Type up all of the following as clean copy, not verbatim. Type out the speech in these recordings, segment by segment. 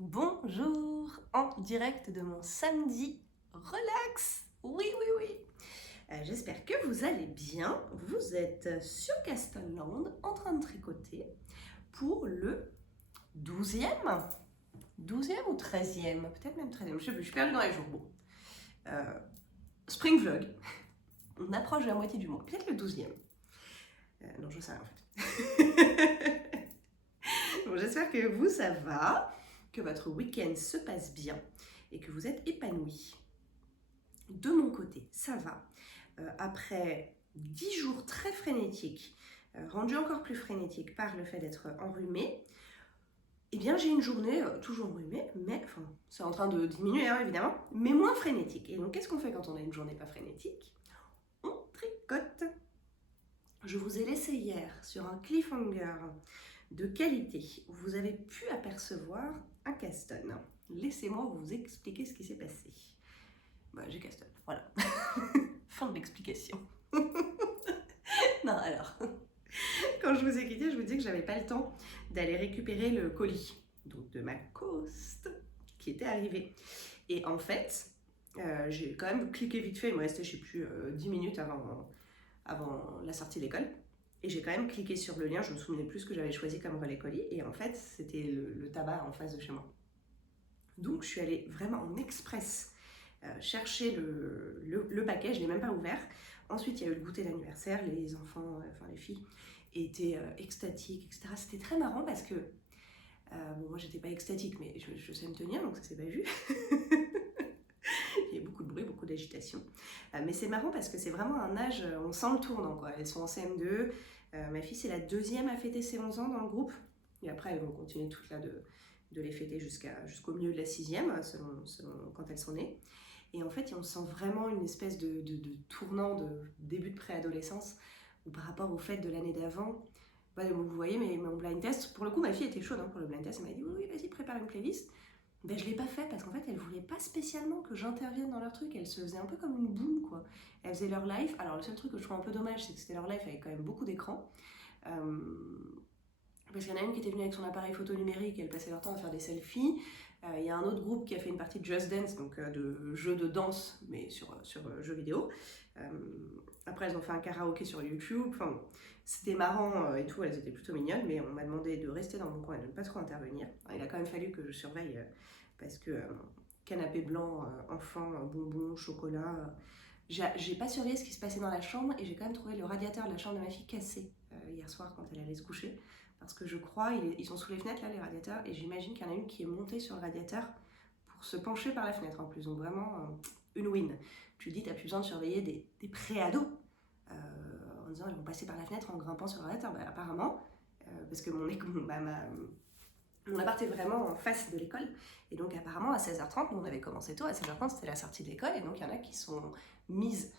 Bonjour, en direct de mon samedi relax. Oui, oui, oui. J'espère que vous allez bien. Vous êtes sur Castellland en train de tricoter pour le 12e ou 13e, peut-être même 13e, je sais plus, je suis perdue dans les jours. Bon. Spring Vlog, on approche de la moitié du mois, peut-être le 12e. Non, je sais rien en fait. Bon, j'espère que vous, ça va, que votre week-end se passe bien et que vous êtes épanouis. De mon côté, ça va. Après 10 jours très frénétiques, rendus encore plus frénétiques par le fait d'être enrhumée, eh bien j'ai une journée toujours enrhumée, mais enfin, c'est en train de diminuer hein, évidemment, mais moins frénétique. Et donc qu'est-ce qu'on fait quand on a une journée pas frénétique? On tricote. Je vous ai laissé hier sur un cliffhanger de qualité où vous avez pu apercevoir un Caston. Laissez-moi vous expliquer ce qui s'est passé. Bah, j'ai Caston, voilà. Fin de l'explication. Non, alors, quand je vous ai quitté, je vous dis que j'avais pas le temps d'aller récupérer le colis, donc de ma Coast, qui était arrivé. Et en fait, j'ai quand même cliqué vite fait, il me restait, je sais plus, 10 minutes avant la sortie de l'école. Et j'ai quand même cliqué sur le lien, je me souvenais plus ce que j'avais choisi comme relais colis. Et en fait, c'était le tabac en face de chez moi. Donc je suis allée vraiment en express chercher le paquet, je ne l'ai même pas ouvert. Ensuite, il y a eu le goûter d'anniversaire, les enfants, enfin les filles, étaient extatiques, etc. C'était très marrant parce que, bon, moi j'étais pas extatique, mais je sais me tenir, donc ça s'est pas vu. Il y a beaucoup de bruit, beaucoup d'agitation. Mais c'est marrant parce que c'est vraiment un âge, on sent le tournant, quoi. Elles sont en CM2, ma fille c'est la deuxième à fêter ses 11 ans dans le groupe, et après elles vont continuer toutes là de les fêter jusqu'au milieu de la 6e, selon quand elles sont nées. Et en fait, on sent vraiment une espèce de tournant de début de préadolescence, ou par rapport au fait de l'année d'avant. Bah, vous voyez, mon blind test, pour le coup, ma fille était chaude hein, pour le blind test. Elle m'a dit oui, vas-y, prépare une playlist. Ben, je ne l'ai pas fait parce qu'en fait, elle ne voulait pas spécialement que j'intervienne dans leur truc. Elle se faisait un peu comme une boum, quoi. Elle faisait leur live. Alors, le seul truc que je trouve un peu dommage, c'est que c'était leur live avec quand même beaucoup d'écrans. Parce qu'il y en a une qui était venue avec son appareil photo numérique et elle passait leur temps à faire des selfies. Il y a un autre groupe qui a fait une partie de Just Dance, donc de jeux de danse, mais sur jeux vidéo. Après, elles ont fait un karaoké sur YouTube. Enfin, bon, c'était marrant et tout, elles étaient plutôt mignonnes, mais on m'a demandé de rester dans mon coin et de ne pas trop intervenir. Il a quand même fallu que je surveille parce que canapé blanc, enfant, bonbons, chocolat. J'ai pas surveillé ce qui se passait dans la chambre et j'ai quand même trouvé le radiateur de la chambre de ma fille cassé hier soir quand elle allait se coucher. Parce que je crois, ils sont sous les fenêtres là, les radiateurs, et j'imagine qu'il y en a une qui est montée sur le radiateur pour se pencher par la fenêtre en plus. Donc vraiment, une win. Tu te dis, t'as plus besoin de surveiller des pré-ados en disant ils vont passer par la fenêtre en grimpant sur le radiateur. Bah, apparemment, parce que mon appart est vraiment en face de l'école, et donc apparemment à 16h30, nous on avait commencé tôt, à 16h30 c'était la sortie de l'école, et donc il y en a qui sont mises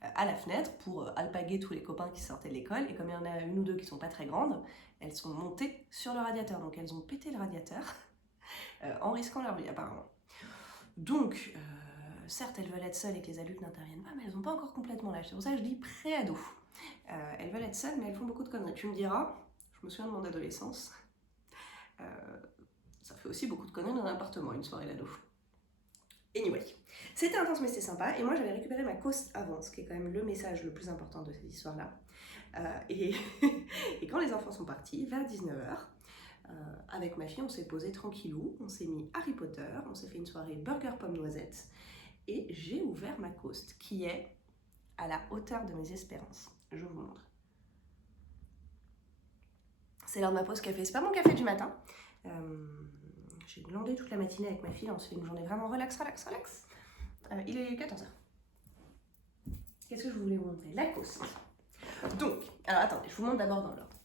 à la fenêtre pour alpaguer tous les copains qui sortaient de l'école, et comme il y en a une ou deux qui sont pas très grandes, elles sont montées sur le radiateur, donc elles ont pété le radiateur en risquant leur vie apparemment. Donc, certes elles veulent être seules et que les adultes n'interviennent pas, mais elles n'ont pas encore complètement l'âge, c'est pour ça que je dis pré-ado. Elles veulent être seules, mais elles font beaucoup de conneries. Tu me diras, je me souviens de mon adolescence, ça fait aussi beaucoup de conneries dans un appartement, une soirée d'ado. Anyway, c'était intense mais c'était sympa, et moi j'avais récupéré ma Coast avant, ce qui est quand même le message le plus important de cette histoire-là. Et quand les enfants sont partis, vers 19h, avec ma fille on s'est posé tranquillou, on s'est mis Harry Potter, on s'est fait une soirée burger pomme noisette, et j'ai ouvert ma Coast, qui est à la hauteur de mes espérances. Je vous montre. C'est l'heure de ma pause café, c'est pas mon café du matin. J'ai glandé toute la matinée avec ma fille, on se fait une journée vraiment relax. Il est 14h. Qu'est-ce que je voulais vous montrer? La Coast. Donc, alors attendez, je vous montre d'abord dans l'ordre.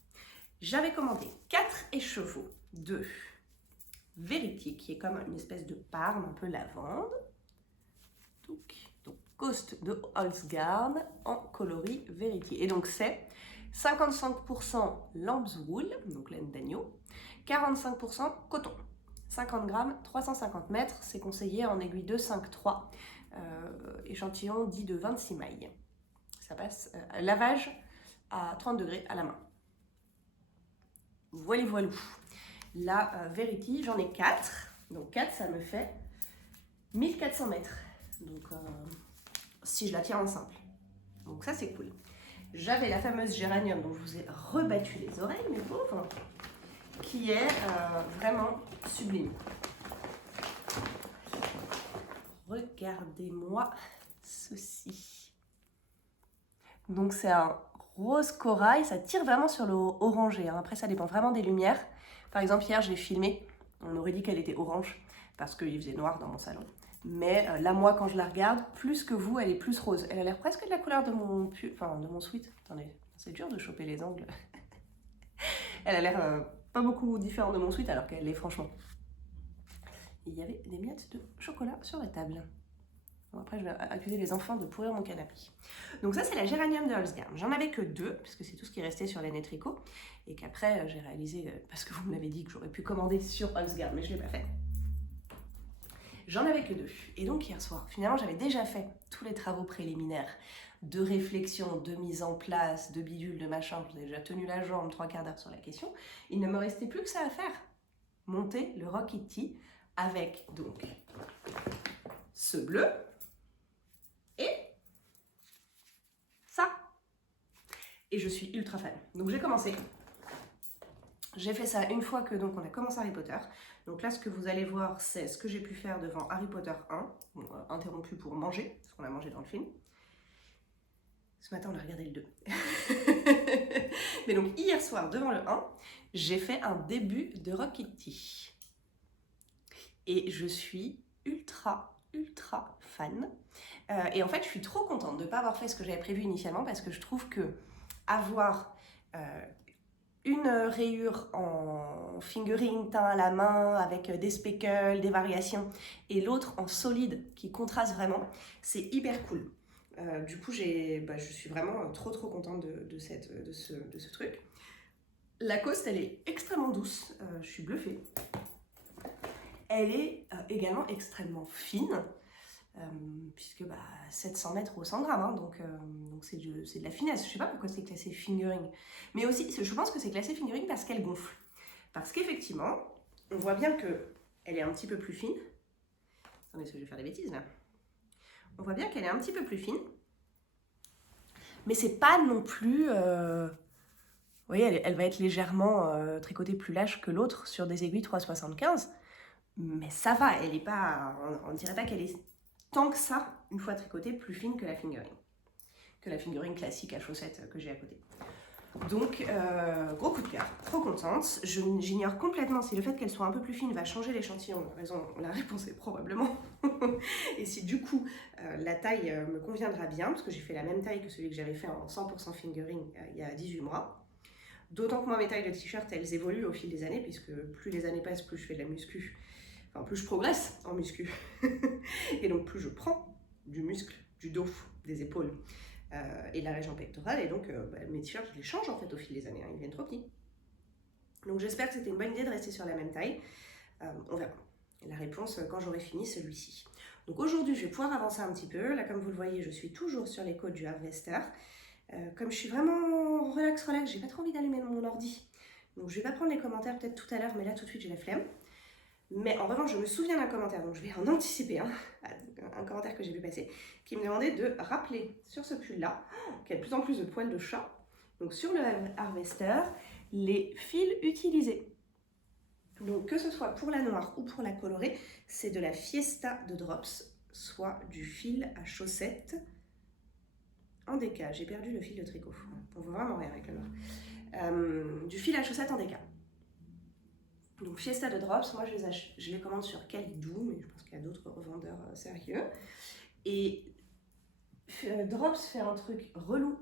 J'avais commandé 4 écheveaux de Verity, qui est comme une espèce de parme, un peu lavande. Donc Coast de Holzgarn en coloris Verity. Et donc c'est 55% lambswool, donc laine d'agneau, 45% coton. 50 grammes, 350 mètres, c'est conseillé en aiguille 2, 5, 3, échantillon dit de 26 mailles. Ça passe, lavage à 30 degrés à la main. Voilou. la Verity, j'en ai 4. Donc 4, ça me fait 1400 mètres. Donc si je la tiens en simple. Donc ça, c'est cool. J'avais la fameuse géranium dont je vous ai rebattu les oreilles, mes pauvres, qui est vraiment sublime. Regardez-moi ceci. Donc c'est un rose corail, ça tire vraiment sur le orangé. Hein. Après, ça dépend vraiment des lumières. Par exemple, hier, je l'ai filmée. On aurait dit qu'elle était orange parce qu'il faisait noir dans mon salon. Mais là, moi, quand je la regarde, plus que vous, elle est plus rose. Elle a l'air presque de la couleur de mon de mon sweat. Attendez, c'est dur de choper les angles. Elle a l'air pas beaucoup différente de mon sweat alors qu'elle l'est franchement. Il y avait des miettes de chocolat sur la table. Bon, après, je vais accuser les enfants de pourrir mon canapé. Donc ça, c'est la géranium de Holzgarn. J'en avais que 2, puisque c'est tout ce qui restait sur l'année tricot. Et qu'après, j'ai réalisé, parce que vous me l'avez dit, que j'aurais pu commander sur Holzgarn, mais je ne l'ai pas fait. J'en avais que 2. Et donc hier soir, finalement, j'avais déjà fait tous les travaux préliminaires de réflexion, de mise en place, de bidule, de machin. J'ai déjà tenu la jambe 3/4 d'heure sur la question. Il ne me restait plus que ça à faire. Monter le Rock Kitty avec donc ce bleu et ça. Et je suis ultra fan. Donc j'ai commencé. J'ai fait ça une fois que donc on a commencé Harry Potter. Donc là, ce que vous allez voir, c'est ce que j'ai pu faire devant Harry Potter 1, interrompu pour manger, parce qu'on a mangé dans le film. Ce matin, on a regardé le 2. Mais donc hier soir, devant le 1, j'ai fait un début de Rock Kitty. Et je suis ultra fan. Et en fait, je suis trop contente de ne pas avoir fait ce que j'avais prévu initialement parce que je trouve que avoir une rayure en fingering teint à la main avec des speckles, des variations et l'autre en solide qui contraste vraiment, c'est hyper cool. Du coup, je suis vraiment trop contente de ce truc. La coste, elle est extrêmement douce, je suis bluffée. Elle est également extrêmement fine, puisque 700 mètres au 100 grammes, hein, donc c'est de la finesse. Je sais pas pourquoi c'est classé fingering, mais aussi je pense que c'est classé fingering parce qu'elle gonfle. Parce qu'effectivement, on voit bien qu'elle est un petit peu plus fine. Attendez, je vais faire des bêtises là. On voit bien qu'elle est un petit peu plus fine, mais c'est pas non plus... Vous voyez, elle va être légèrement tricotée plus lâche que l'autre sur des aiguilles 3,75. Mais ça va, elle est pas, on dirait pas qu'elle est tant que ça, une fois tricotée, plus fine que la fingering classique à chaussettes que j'ai à côté. Donc, gros coup de cœur, trop contente. J'ignore complètement si le fait qu'elle soit un peu plus fine va changer l'échantillon. La réponse est probablement. Et si du coup, la taille me conviendra bien, parce que j'ai fait la même taille que celui que j'avais fait en 100% fingering il y a 18 mois. D'autant que moi, mes tailles de t-shirt, elles évoluent au fil des années, puisque plus les années passent, plus je fais de la muscu. Enfin, plus je progresse en muscu. Et donc, plus je prends du muscle, du dos, des épaules et de la région pectorale. Et donc, mes t-shirts, je les change en fait au fil des années. Hein, ils deviennent trop petits. Donc, j'espère que c'était une bonne idée de rester sur la même taille. On verra la réponse quand j'aurai fini celui-ci. Donc, aujourd'hui, je vais pouvoir avancer un petit peu. Là, comme vous le voyez, je suis toujours sur les côtes du Harvester. Comme je suis vraiment relax, j'ai pas trop envie d'allumer mon ordi. Donc, je vais pas prendre les commentaires peut-être tout à l'heure, mais là, tout de suite, j'ai la flemme. Mais en revanche, je me souviens d'un commentaire, donc je vais en anticiper, un commentaire que j'ai vu passer, qui me demandait de rappeler sur ce pull-là, qui a de plus en plus de poils de chat, donc sur le Harvester, les fils utilisés. Donc que ce soit pour la noire ou pour la colorée, c'est de la Fiesta de Drops, soit du fil à chaussettes en déca. J'ai perdu le fil de tricot, on voit vraiment rien avec le noir. Du fil à chaussettes en déca. Donc Fiesta de Drops, moi je les commande sur Calidou, mais je pense qu'il y a d'autres revendeurs sérieux. Et Drops fait un truc relou.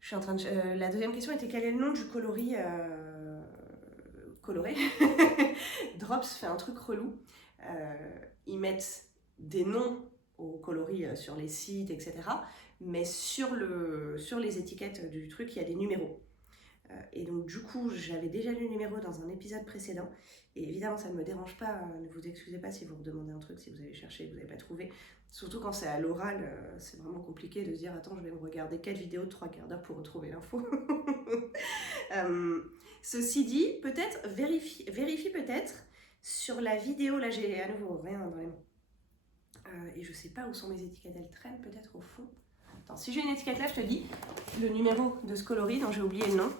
Je suis en train de... la deuxième question était quel est le nom du coloris coloré. Drops fait un truc relou. Ils mettent des noms aux coloris sur les sites, etc. Mais sur les étiquettes du truc, il y a des numéros. Et donc du coup, j'avais déjà lu le numéro dans un épisode précédent. Et évidemment, ça ne me dérange pas. Ne vous excusez pas si vous redemandez un truc, si vous avez cherché et que vous n'avez pas trouvé. Surtout quand c'est à l'oral, c'est vraiment compliqué de se dire « Attends, je vais me regarder 4 vidéos de 3/4 d'heure pour retrouver l'info. » Ceci dit, peut-être, vérifie peut-être sur la vidéo, là j'ai à nouveau rien dans les mains. Et je sais pas où sont mes étiquettes, elles traînent peut-être au fond. Attends, si j'ai une étiquette là, je te dis le numéro de ce coloris dont j'ai oublié le nom.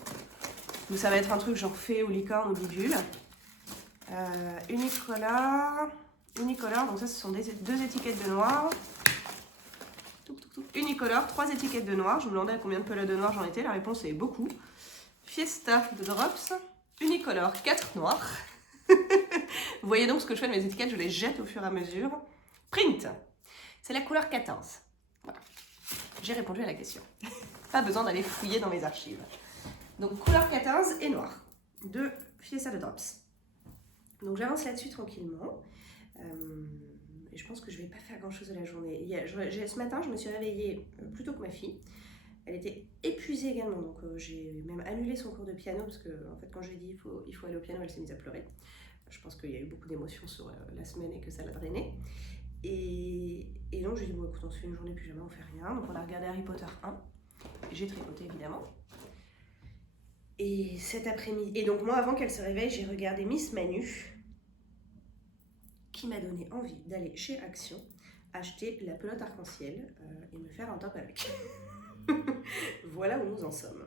Donc ça va être un truc genre fée ou licorne ou bidule. Unicolor, donc ça ce sont deux étiquettes de noir. Unicolor, 3 étiquettes de noir. Je me demandais à combien de pelotes de noir j'en étais. La réponse est beaucoup. Fiesta de Drops. Unicolor, 4 noirs. Vous voyez donc ce que je fais de mes étiquettes, je les jette au fur et à mesure. Print, c'est la couleur 14. Voilà. J'ai répondu à la question. Pas besoin d'aller fouiller dans mes archives. Donc couleur 14 et noir de Fiesta de Drops. Donc j'avance là-dessus tranquillement. Et je pense que je vais pas faire grand chose de la journée. Ce matin, je me suis réveillée plus tôt que ma fille. Elle était épuisée également, donc j'ai même annulé son cours de piano parce que en fait, quand je lui ai dit il faut aller au piano, elle s'est mise à pleurer. Je pense qu'il y a eu beaucoup d'émotions sur la semaine et que ça l'a drainée. Et donc je lui ai dit bon écoute, on se fait une journée pyjama, on fait rien. Donc on a regardé Harry Potter 1. J'ai tricoté évidemment. Et cet après-midi, et donc moi avant qu'elle se réveille, j'ai regardé Miss Manu, qui m'a donné envie d'aller chez Action acheter la pelote arc-en-ciel et me faire un top avec. Voilà où nous en sommes.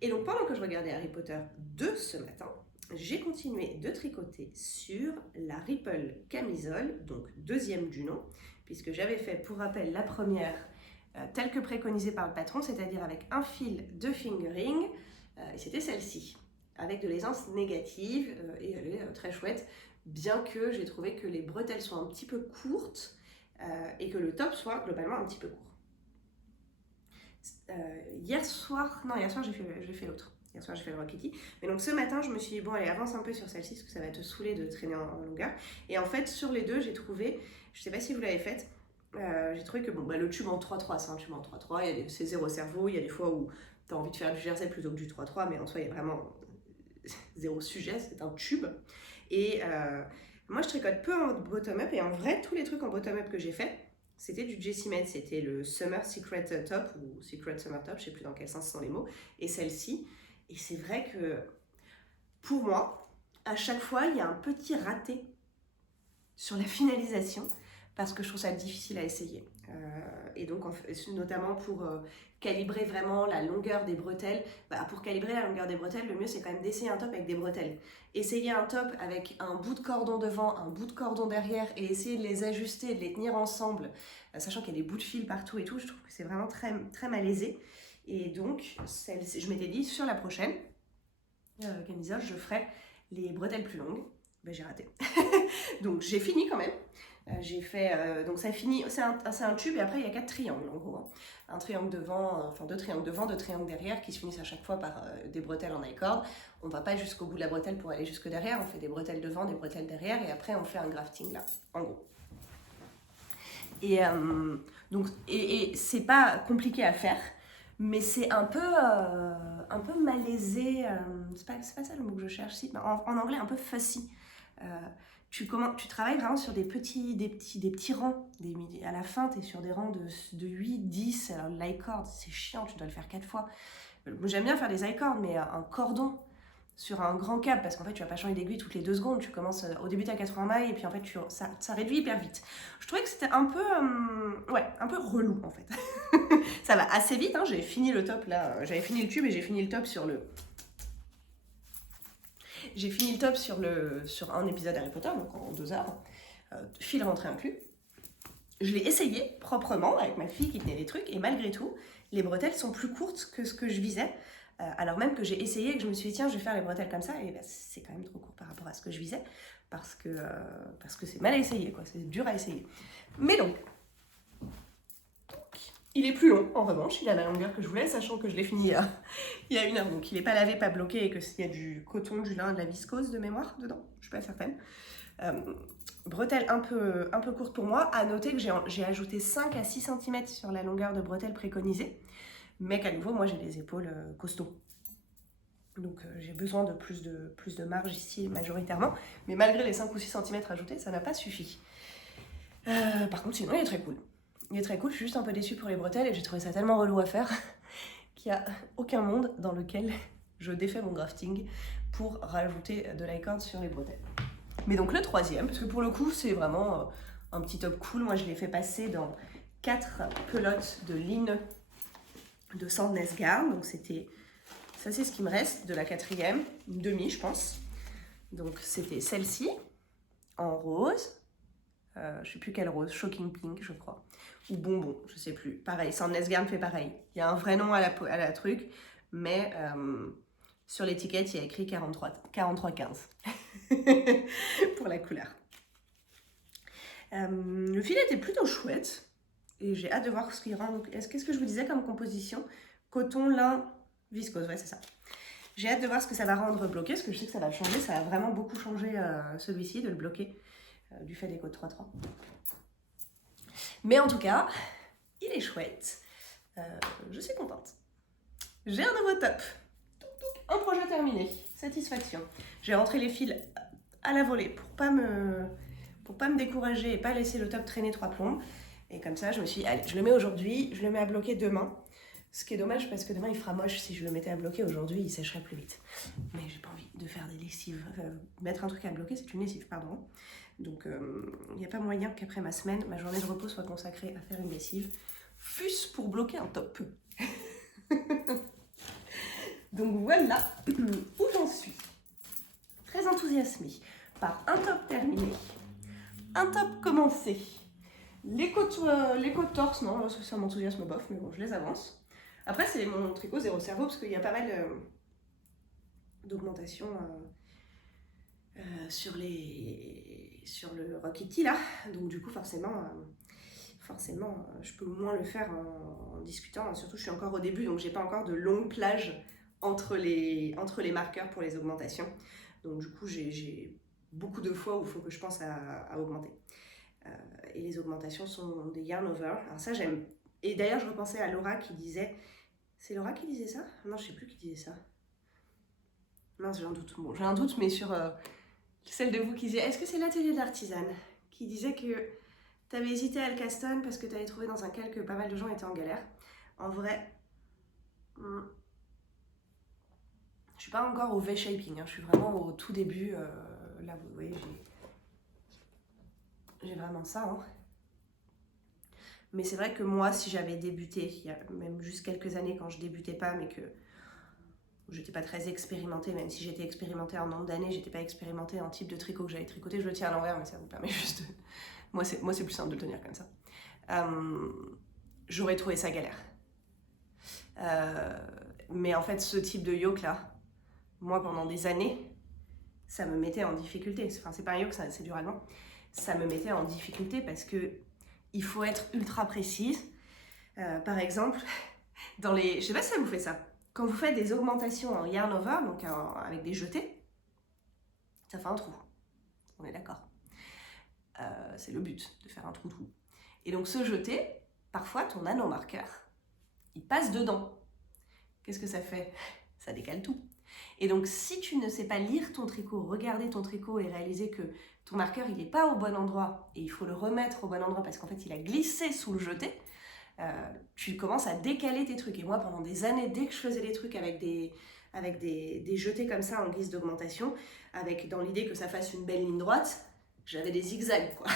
Et donc pendant que je regardais Harry Potter 2 ce matin, j'ai continué de tricoter sur la Ripple camisole, donc deuxième du nom, puisque j'avais fait pour rappel la première telle que préconisée par le patron, c'est-à-dire avec un fil de fingering, et c'était celle-ci, avec de l'aisance négative, et elle est très chouette, bien que j'ai trouvé que les bretelles soient un petit peu courtes et que le top soit globalement un petit peu court. Hier soir j'ai fait l'autre. Hier soir j'ai fait le Rocketty. Mais donc ce matin je me suis dit bon allez avance un peu sur celle-ci parce que ça va te saouler de traîner en longueur. Et en fait sur les deux j'ai trouvé, je sais pas si vous l'avez faite, j'ai trouvé que bon, le tube en 3-3, c'est un tube en 3-3, c'est zéro cerveau, il y a des fois où tu as envie de faire du jersey plutôt que du 3-3, mais en soi il y a vraiment zéro sujet, c'est un tube. Et moi je tricote peu en bottom-up et en vrai tous les trucs en bottom-up que j'ai fait, c'était du Jessie Med, c'était le Summer Secret Top ou Secret Summer Top, je sais plus dans quel sens sont les mots, et celle-ci. Et c'est vrai que pour moi, à chaque fois, il y a un petit raté sur la finalisation parce que je trouve ça difficile à essayer. Et donc, notamment pour calibrer vraiment la longueur des bretelles. Pour calibrer la longueur des bretelles, le mieux c'est quand même d'essayer un top avec des bretelles. Essayer un top avec un bout de cordon devant, un bout de cordon derrière et essayer de les ajuster, de les tenir ensemble, sachant qu'il y a des bouts de fil partout et tout, je trouve que c'est vraiment très, très malaisé. Et donc, je m'étais dit sur la prochaine camisole, je ferai les bretelles plus longues. Ben, j'ai raté. Donc j'ai fini quand même. J'ai fait, donc ça finit, c'est un tube et après il y a 4 triangles en gros. Hein. Un triangle devant, enfin 2 triangles devant, 2 triangles derrière qui se finissent à chaque fois par des bretelles en I-cord. On va pas jusqu'au bout de la bretelle pour aller jusque derrière, on fait des bretelles devant, des bretelles derrière et après on fait un grafting là, en gros. Et donc, c'est pas compliqué à faire, mais c'est un peu malaisé, c'est pas ça le mot que je cherche, si, en anglais un peu fussy. Tu travailles vraiment sur des petits rangs. À la fin, tu es sur des rangs de 8, 10. Alors, l'i-cord, c'est chiant, tu dois le faire 4 fois. J'aime bien faire des i-cords, mais un cordon sur un grand câble, parce qu'en fait, tu vas pas changer d'aiguille toutes les 2 secondes. Tu commences au début, tu as 80 mailles, et puis en fait, ça réduit hyper vite. Je trouvais que c'était un peu relou, en fait. Ça va assez vite, hein. J'ai fini le top, là. J'avais fini le tube, et j'ai fini le top sur le... J'ai fini le top sur un épisode Harry Potter, donc en 2 heures, fil rentré inclus. Je l'ai essayé proprement avec ma fille qui tenait les trucs, et malgré tout, les bretelles sont plus courtes que ce que je visais, alors même que j'ai essayé et que je me suis dit tiens, je vais faire les bretelles comme ça, et ben, c'est quand même trop court par rapport à ce que je visais, parce que c'est mal à essayer, quoi, c'est dur à essayer. Mais donc, il est plus long, en revanche, il a la longueur que je voulais, sachant que je l'ai fini il y a 1 heure, donc il n'est pas lavé, pas bloqué, et qu'il y a du coton, du lin, de la viscose de mémoire dedans, je suis pas certaine. Bretelle un peu courte pour moi, à noter que j'ai ajouté 5 à 6 cm sur la longueur de bretelle préconisée, mais qu'à nouveau, moi j'ai des épaules costauds. Donc j'ai besoin de plus de marge ici majoritairement, mais malgré les 5 ou 6 cm ajoutés, ça n'a pas suffi. Par contre, sinon il est très cool. Il est très cool, je suis juste un peu déçue pour les bretelles et j'ai trouvé ça tellement relou à faire qu'il n'y a aucun monde dans lequel je défais mon grafting pour rajouter de l'icord sur les bretelles. Mais donc le troisième, parce que pour le coup c'est vraiment un petit top cool, moi je l'ai fait passer dans 4 pelotes de ligne de Sandnes Garn, donc ça c'est ce qui me reste de la quatrième, une demi je pense. Donc c'était celle-ci, en rose, je sais plus quelle rose, Shocking Pink je crois, ou bonbon, je sais plus, pareil, Sandnes Garn fait pareil, il y a un vrai nom à la truc, mais sur l'étiquette il y a écrit 4315 pour la couleur. Le fil était plutôt chouette, et j'ai hâte de voir ce qu'il rend. Qu'est-ce que je vous disais comme composition? Coton, lin, viscose, ouais c'est ça. J'ai hâte de voir ce que ça va rendre bloqué, parce que je sais que ça va changer, ça a vraiment beaucoup changé celui-ci, de le bloquer, du fait des codes 3-3. Mais en tout cas, il est chouette, je suis contente. J'ai un nouveau top, un projet terminé, satisfaction. J'ai rentré les fils à la volée pour pas me décourager et pas laisser le top traîner 3 plombes. Et comme ça, je me suis dit, allez, je le mets aujourd'hui, je le mets à bloquer demain. Ce qui est dommage parce que demain il fera moche. Si je le mettais à bloquer aujourd'hui, il sécherait plus vite. Mais j'ai pas envie de faire des lessives. Mettre un truc à bloquer, c'est une lessive, pardon. Donc il n'y a pas moyen qu'après ma semaine, ma journée de repos soit consacrée à faire une lessive. Fût-ce pour bloquer un top. Donc voilà où j'en suis. Très enthousiasmée par un top terminé, un top commencé. Les côtes torse, non, ça m'enthousiasme bof, mais bon, je les avance. Après, c'est mon tricot zéro cerveau, parce qu'il y a pas mal d'augmentation sur le Rocketty, là. Donc du coup, forcément, je peux moins le faire en discutant. Surtout, je suis encore au début, donc j'ai pas encore de longue plage entre les marqueurs pour les augmentations. Donc du coup, j'ai beaucoup de fois où il faut que je pense à augmenter. Et les augmentations sont des yarn over. Alors ça, j'aime. Et d'ailleurs, je repensais à Laura qui disait... C'est Laura qui disait ça? Non, je sais plus qui disait ça. Mince, j'ai un doute. Bon, j'ai un doute, mais sur celle de vous qui disait... Est-ce que c'est l'atelier de l'artisane qui disait que tu avais hésité à le caston parce que tu avais trouvé dans un cal que pas mal de gens étaient en galère? En vrai... Je suis pas encore au V-shaping, hein. Je suis vraiment au tout début. Là, vous voyez, j'ai vraiment ça, hein. Mais c'est vrai que moi, si j'avais débuté, il y a même juste quelques années quand je débutais pas, mais que j'étais pas très expérimentée, même si j'étais expérimentée en nombre d'années, j'étais pas expérimentée en type de tricot que j'avais tricoté. Je le tiens à l'envers, mais ça vous permet juste de... Moi, c'est plus simple de le tenir comme ça. J'aurais trouvé ça galère. Mais en fait, ce type de yoke là, moi, pendant des années, ça me mettait en difficulté. Enfin, c'est pas un yoke, c'est du allemand. Ça me mettait en difficulté parce que il faut être ultra précise. Par exemple, je sais pas si ça vous fait ça. Quand vous faites des augmentations en yarn over, donc avec des jetés, ça fait un trou. On est d'accord. C'est le but, de faire un trou-trou. Et donc ce jeté, parfois ton anneau marqueur, il passe dedans. Qu'est-ce que ça fait? Ça décale tout. Et donc si tu ne sais pas lire ton tricot, regarder ton tricot et réaliser que ton marqueur il n'est pas au bon endroit et il faut le remettre au bon endroit parce qu'en fait il a glissé sous le jeté, tu commences à décaler tes trucs. Et moi pendant des années, dès que je faisais des trucs avec des jetés comme ça en guise d'augmentation, dans l'idée que ça fasse une belle ligne droite, j'avais des zigzags quoi.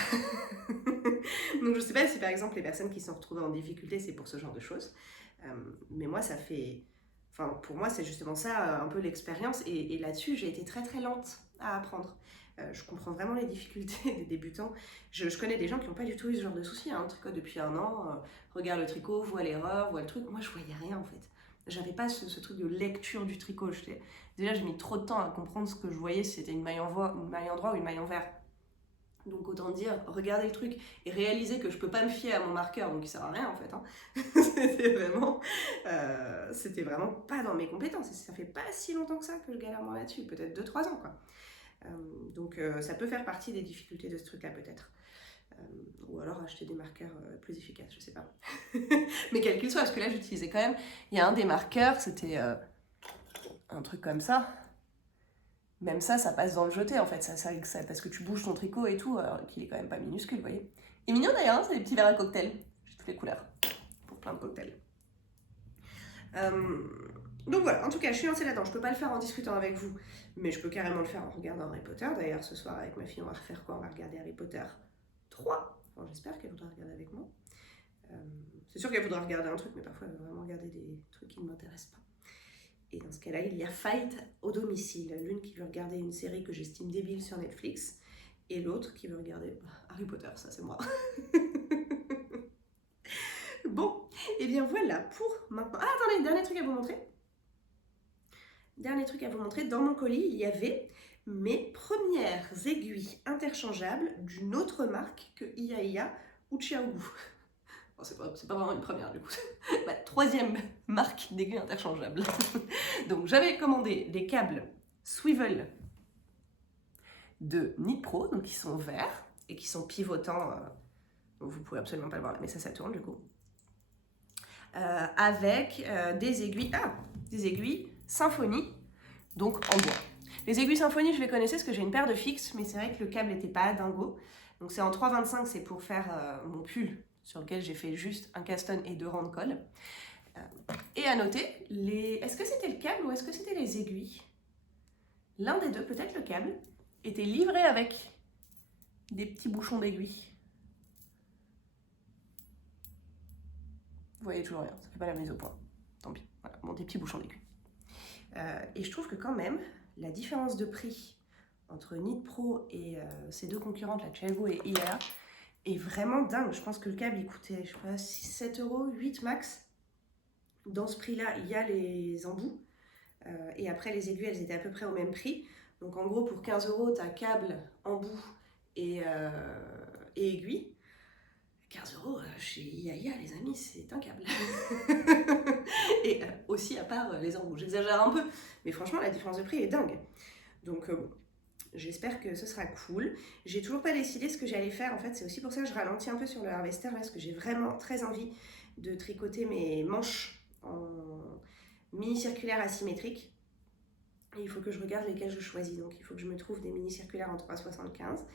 Donc je sais pas si par exemple les personnes qui se sont retrouvées en difficulté c'est pour ce genre de choses, mais moi ça fait... Enfin, pour moi, c'est justement ça, un peu l'expérience. Et là-dessus, j'ai été très très lente à apprendre. Je comprends vraiment les difficultés des débutants. Je connais des gens qui n'ont pas du tout eu ce genre de soucis. Hein. Tricot depuis 1 an, regarde le tricot, voit l'erreur, voit le truc. Moi, je voyais rien en fait. J'avais pas ce truc de lecture du tricot. Déjà, j'ai mis trop de temps à comprendre ce que je voyais, si c'était une maille en droit ou une maille en vert. Donc autant dire, regardez le truc et réaliser que je peux pas me fier à mon marqueur, donc il sert à rien en fait. Hein. C'était vraiment pas dans mes compétences. Et ça fait pas si longtemps que ça que je galère moi là-dessus, peut-être 2-3 ans quoi. Donc ça peut faire partie des difficultés de ce truc-là peut-être. Ou alors acheter des marqueurs plus efficaces, je sais pas. Mais quel qu'il soit, parce que là j'utilisais quand même, il y a un des marqueurs, c'était un truc comme ça. Même ça passe dans le jeté en fait, ça, parce que tu bouges ton tricot et tout, alors qu'il est quand même pas minuscule, vous voyez. Et mignon d'ailleurs, hein, c'est des petits verres à cocktail. J'ai toutes les couleurs, pour plein de cocktails. Donc voilà, en tout cas, je suis lancée là-dedans. Je peux pas le faire en discutant avec vous, mais je peux carrément le faire en regardant Harry Potter. D'ailleurs, ce soir, avec ma fille, on va refaire quoi? On va regarder Harry Potter 3. Enfin, j'espère qu'elle voudra regarder avec moi. C'est sûr qu'elle voudra regarder un truc, mais parfois, elle veut vraiment regarder des trucs qui ne m'intéressent pas. Et dans ce cas-là, il y a Fight au domicile. L'une qui veut regarder une série que j'estime débile sur Netflix, et l'autre qui veut regarder Harry Potter, ça c'est moi. Bon, et bien voilà pour maintenant. Ah, attendez, dernier truc à vous montrer. Dernier truc à vous montrer, dans mon colis, il y avait mes premières aiguilles interchangeables d'une autre marque que Ia ou Xiaogu. Bon, c'est pas vraiment une première du coup. Ma troisième marque d'aiguilles interchangeables. Donc j'avais commandé des câbles swivel de Nitpro, donc qui sont verts et qui sont pivotants. Donc vous pouvez absolument pas le voir là, mais ça tourne du coup. Avec des aiguilles Symfony, donc en bois. Les aiguilles Symfony, je les connaissais parce que j'ai une paire de fixes, mais c'est vrai que le câble n'était pas dingo. Donc c'est en 3,25, c'est pour faire mon pull, sur lequel j'ai fait juste un caston et 2 rangs de colle. Et à noter, est-ce que c'était le câble ou est-ce que c'était les aiguilles? L'un des deux, peut-être le câble, était livré avec des petits bouchons d'aiguilles. Vous voyez toujours rien, ça fait pas la mise au point. Tant pis, voilà, bon, des petits bouchons d'aiguilles. Et je trouve que quand même, la différence de prix entre Nitpro et ces deux concurrentes, la Xiaogu et Ia, est vraiment dingue. Je pense que le câble, il coûtait, je sais pas, 6-7 euros, 8 max. Dans ce prix-là, il y a les embouts. Et après, les aiguilles, elles étaient à peu près au même prix. Donc en gros, pour 15 euros, tu as câble, embout et aiguille. 15 euros chez Ia, les amis, c'est un câble. Et aussi à part les embouts. J'exagère un peu, mais franchement, la différence de prix est dingue. Donc bon, j'espère que ce sera cool. J'ai toujours pas décidé ce que j'allais faire. En fait, c'est aussi pour ça que je ralentis un peu sur le harvester, là, parce que j'ai vraiment très envie de tricoter mes manches en mini circulaire asymétrique. Et il faut que je regarde lesquels je choisis. Donc il faut que je me trouve des mini circulaires en 3,75.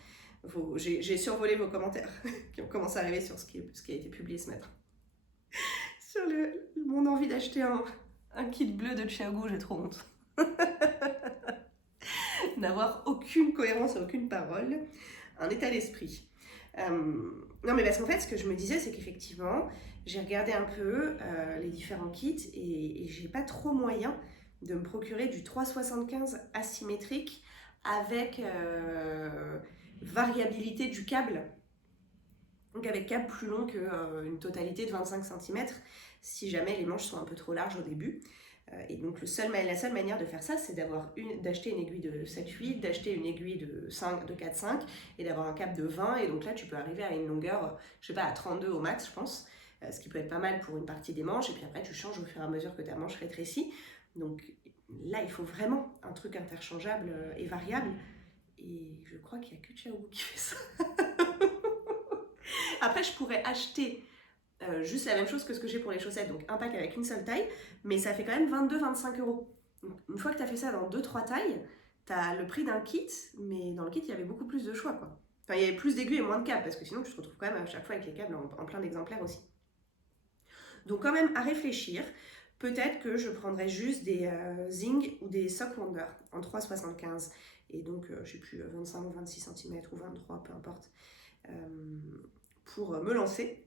J'ai survolé vos commentaires qui ont commencé à arriver sur ce qui a été publié ce matin. Sur mon envie d'acheter un kit bleu de Xiaogu, j'ai trop honte. D'avoir aucune cohérence et aucune parole, un état d'esprit. Non mais parce qu'en fait, ce que je me disais, c'est qu'effectivement, j'ai regardé un peu les différents kits et j'ai pas trop moyen de me procurer du 3,75 asymétrique avec variabilité du câble. Donc avec câble plus long qu'une totalité de 25 cm si jamais les manches sont un peu trop larges au début. Et donc la seule manière de faire ça, c'est d'acheter une aiguille de 7-8, d'acheter une aiguille de 4-5 et d'avoir un câble de 20. Et donc là, tu peux arriver à une longueur, je sais pas, à 32 au max, je pense. Ce qui peut être pas mal pour une partie des manches. Et puis après, tu changes au fur et à mesure que ta manche rétrécit. Donc là, il faut vraiment un truc interchangeable et variable. Et je crois qu'il n'y a que Xiaogu qui fait ça. Après, je pourrais acheter juste la même chose que ce que j'ai pour les chaussettes, donc un pack avec une seule taille, mais ça fait quand même 22-25 euros. Donc, une fois que tu as fait ça dans 2-3 tailles, tu as le prix d'un kit, mais dans le kit, il y avait beaucoup plus de choix, quoi. Enfin, il y avait plus d'aiguilles et moins de câbles, parce que sinon, tu te retrouves quand même à chaque fois avec les câbles en plein d'exemplaires aussi. Donc, quand même, à réfléchir. Peut-être que je prendrais juste des Zing ou des Sock Wonder en 3,75. Et donc, je sais plus, 25 ou 26 cm ou 23, peu importe, pour me lancer.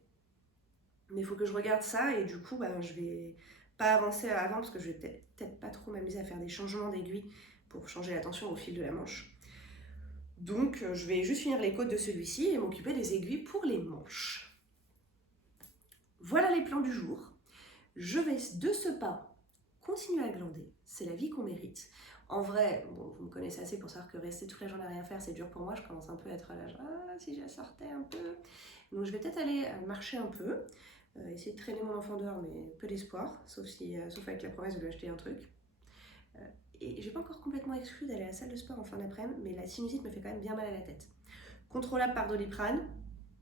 Mais il faut que je regarde ça et du coup, je vais pas avancer avant parce que je vais peut-être pas trop m'amuser à faire des changements d'aiguille pour changer la tension au fil de la manche. Donc, je vais juste finir les côtes de celui-ci et m'occuper des aiguilles pour les manches. Voilà les plans du jour. Je vais de ce pas continuer à glander. C'est la vie qu'on mérite. En vrai, bon, vous me connaissez assez pour savoir que rester toute la journée à rien faire, c'est dur pour moi. Je commence un peu à être à l'âge, si je sortais un peu. Donc, je vais peut-être aller marcher un peu. Essayer de traîner mon enfant dehors, mais peu d'espoir, sauf avec la promesse de lui acheter un truc. Et j'ai pas encore complètement exclu d'aller à la salle de sport en fin d'après-midi, mais la sinusite me fait quand même bien mal à la tête. Contrôlable par Doliprane,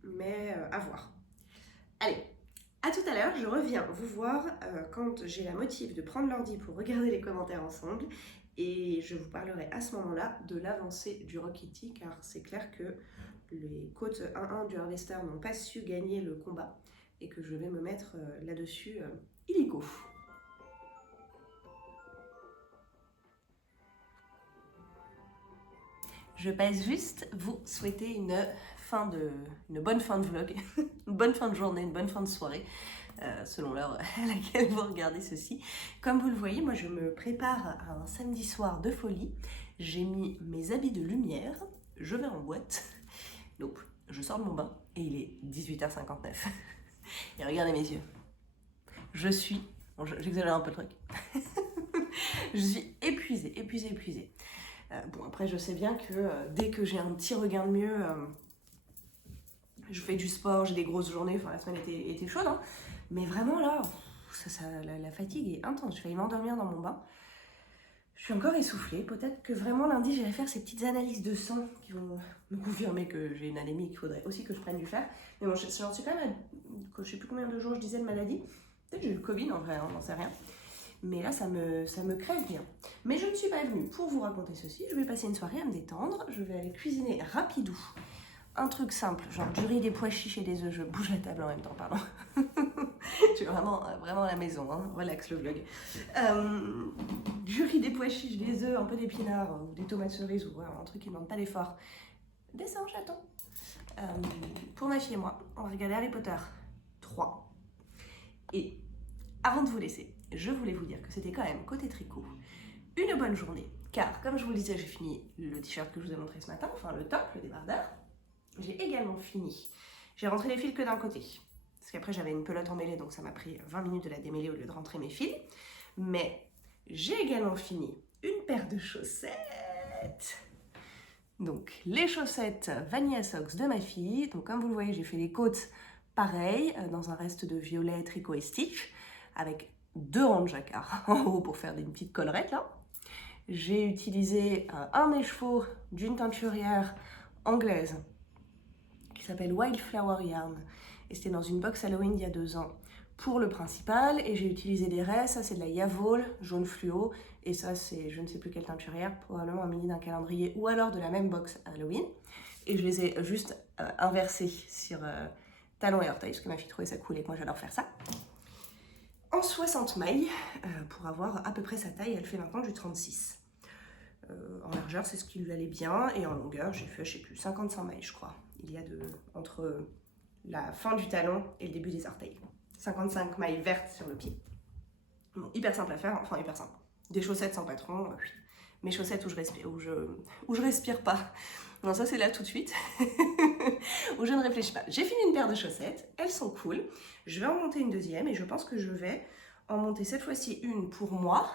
mais à voir. Allez, à tout à l'heure, je reviens vous voir quand j'ai la motive de prendre l'ordi pour regarder les commentaires ensemble, et je vous parlerai à ce moment-là de l'avancée du Rock Kitty, car c'est clair que les côtes 1-1 du Harvester n'ont pas su gagner le combat, et que je vais me mettre là-dessus illico. Je passe juste vous souhaiter une bonne fin de vlog, une bonne fin de journée, une bonne fin de soirée, selon l'heure à laquelle vous regardez ceci. Comme vous le voyez, moi je me prépare à un samedi soir de folie. J'ai mis mes habits de lumière, je vais en boîte, donc je sors de mon bain et il est 18h59. Et regardez mes yeux. J'exagère un peu le truc. Je suis épuisée. Bon, après, je sais bien que dès que j'ai un petit regain de mieux, je fais du sport, j'ai des grosses journées, enfin la semaine était chaude, hein, mais vraiment là, la fatigue est intense. Je vais m'endormir dans mon bain. Je suis encore essoufflée. Peut-être que vraiment lundi, j'irai faire ces petites analyses de sang qui vont me confirmer que j'ai une anémie et qu'il faudrait aussi que je prenne du fer. Mais bon, j'en suis quand même à, je sais plus combien de jours je disais de maladie. Peut-être que j'ai eu le Covid en vrai, hein, on n'en sait rien. Mais là, ça me crève bien. Mais je ne suis pas venue pour vous raconter ceci. Je vais passer une soirée à me détendre. Je vais aller cuisiner rapidou. Un truc simple, genre du riz, des pois chiches et des œufs. Je bouge la table en même temps, pardon. Je suis vraiment à la maison, hein. Relax le vlog. Du riz, des pois chiches, des œufs, un peu d'épinards, ou des tomates cerises, ou voilà, un truc qui ne demande pas d'effort. Descends, chaton. Pour ma fille et moi, on va regarder Harry Potter 3. Et avant de vous laisser, je voulais vous dire que c'était quand même, côté tricot, une bonne journée. Car, comme je vous le disais, j'ai fini le t-shirt que je vous ai montré ce matin, enfin le top, le débardeur. J'ai également fini. J'ai rentré les fils que d'un côté. Parce qu'après, j'avais une pelote emmêlée, donc ça m'a pris 20 minutes de la démêler au lieu de rentrer mes fils. Mais j'ai également fini une paire de chaussettes. Donc, les chaussettes Vanilla Socks de ma fille. Donc, comme vous le voyez, j'ai fait les côtes pareil, dans un reste de violet, tricot et stitch, avec 2 rangs de jacquard en haut pour faire une petite collerette là. J'ai utilisé un écheveau d'une teinturière anglaise qui s'appelle Wildflower Yarn, et c'était dans une box Halloween il y a 2 ans pour le principal. Et j'ai utilisé des restes, ça c'est de la Yavol jaune fluo, et ça c'est je ne sais plus quelle teinturière, probablement un mini d'un calendrier ou alors de la même box Halloween. Et je les ai juste inversés sur talons et orteils parce que ma fille trouvait ça cool et que moi j'adore faire ça. En 60 mailles pour avoir à peu près sa taille. Elle fait maintenant du 36. En largeur c'est ce qui lui allait bien, et en longueur j'ai fait, je sais plus, 55 mailles je crois. Il y a entre la fin du talon et le début des orteils. 55 mailles vertes sur le pied. Bon, hyper simple à faire, enfin hyper simple. Des chaussettes sans patron, mes chaussettes où je respire pas. Non, ça c'est là tout de suite, où je ne réfléchis pas. J'ai fini une paire de chaussettes, elles sont cool. Je vais en monter une deuxième, et je pense que je vais en monter cette fois-ci une pour moi.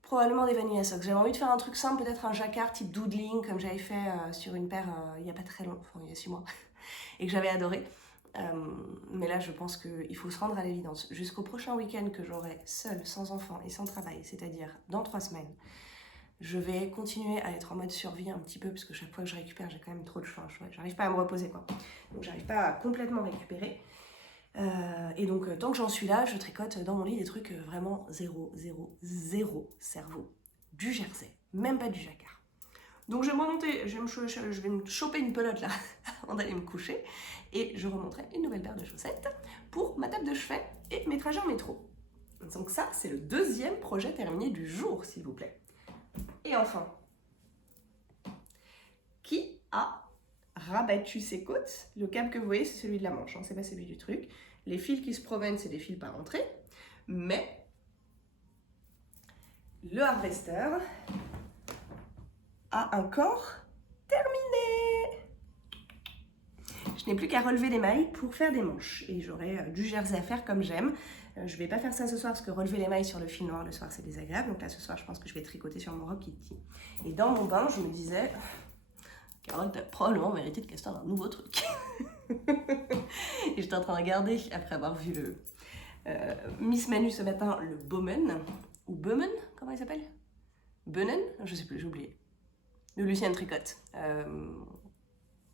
Probablement des Vanilla Socks. J'avais envie de faire un truc simple, peut-être un jacquard type doodling, comme j'avais fait sur une paire il n'y a pas très longtemps, enfin il y a 6 mois, et que j'avais adoré. Mais là, je pense qu'il faut se rendre à l'évidence. Jusqu'au prochain week-end que j'aurai seule, sans enfant et sans travail, c'est-à-dire dans 3 semaines, je vais continuer à être en mode survie un petit peu, parce que chaque fois que je récupère, j'ai quand même trop de choix. J'arrive pas à me reposer, quoi. Donc j'arrive pas à complètement récupérer. Et donc, tant que j'en suis là, je tricote dans mon lit des trucs vraiment zéro cerveau. Du jersey, même pas du jacquard. Donc je vais remonter, je vais me choper une pelote là avant d'aller me coucher, et je remonterai une nouvelle paire de chaussettes pour ma table de chevet et mes trajets en métro. Donc ça, c'est le 2e projet terminé du jour, s'il vous plaît. Et enfin, qui a rabattu ses côtes? Le câble que vous voyez, c'est celui de la manche, hein, c'est pas celui du truc. Les fils qui se promènent, c'est des fils par entrée, mais le harvester a encore terminé. Je n'ai plus qu'à relever les mailles pour faire des manches, et j'aurai du jersey à faire comme j'aime. Je vais pas faire ça ce soir parce que relever les mailles sur le fil noir le soir c'est désagréable, donc là ce soir je pense que je vais tricoter sur mon Rock Kitty. Et dans mon bain je me disais, Carole, t'as probablement mérité de caster un nouveau truc. Et j'étais en train de regarder, après avoir vu le Miss Manu ce matin, le Bowman, ou Bowman, comment il s'appelle? Bowman? Je sais plus, j'ai oublié. De Lucienne Tricotte.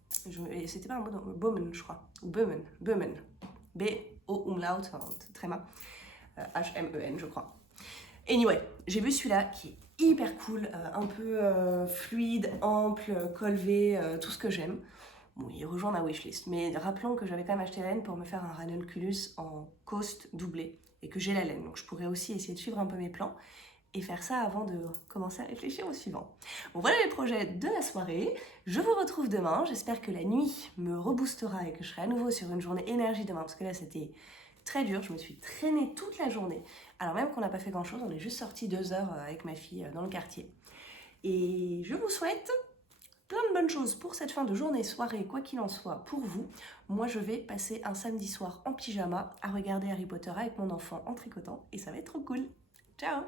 C'était pas un mot dans Bowman, je crois. Ou Bowman. Bowman. B-O-umlaut, enfin, tréma. H-M-E-N, je crois. Anyway, j'ai vu celui-là qui est hyper cool, un peu fluide, ample, colvé, tout ce que j'aime. Bon, il rejoint ma wishlist, mais rappelons que j'avais quand même acheté la laine pour me faire un ranunculus en coast doublé, et que j'ai la laine, donc je pourrais aussi essayer de suivre un peu mes plans. et faire ça avant de commencer à réfléchir au suivant. Bon, voilà les projets de la soirée. Je vous retrouve demain. J'espère que la nuit me reboostera et que je serai à nouveau sur une journée énergie demain, parce que là c'était très dur. Je me suis traînée toute la journée, alors même qu'on n'a pas fait grand chose. On est juste sorti 2 heures avec ma fille dans le quartier. Et je vous souhaite plein de bonnes choses pour cette fin de journée, soirée, quoi qu'il en soit, pour vous. Moi, je vais passer un samedi soir en pyjama à regarder Harry Potter avec mon enfant en tricotant et ça va être trop cool. Ciao!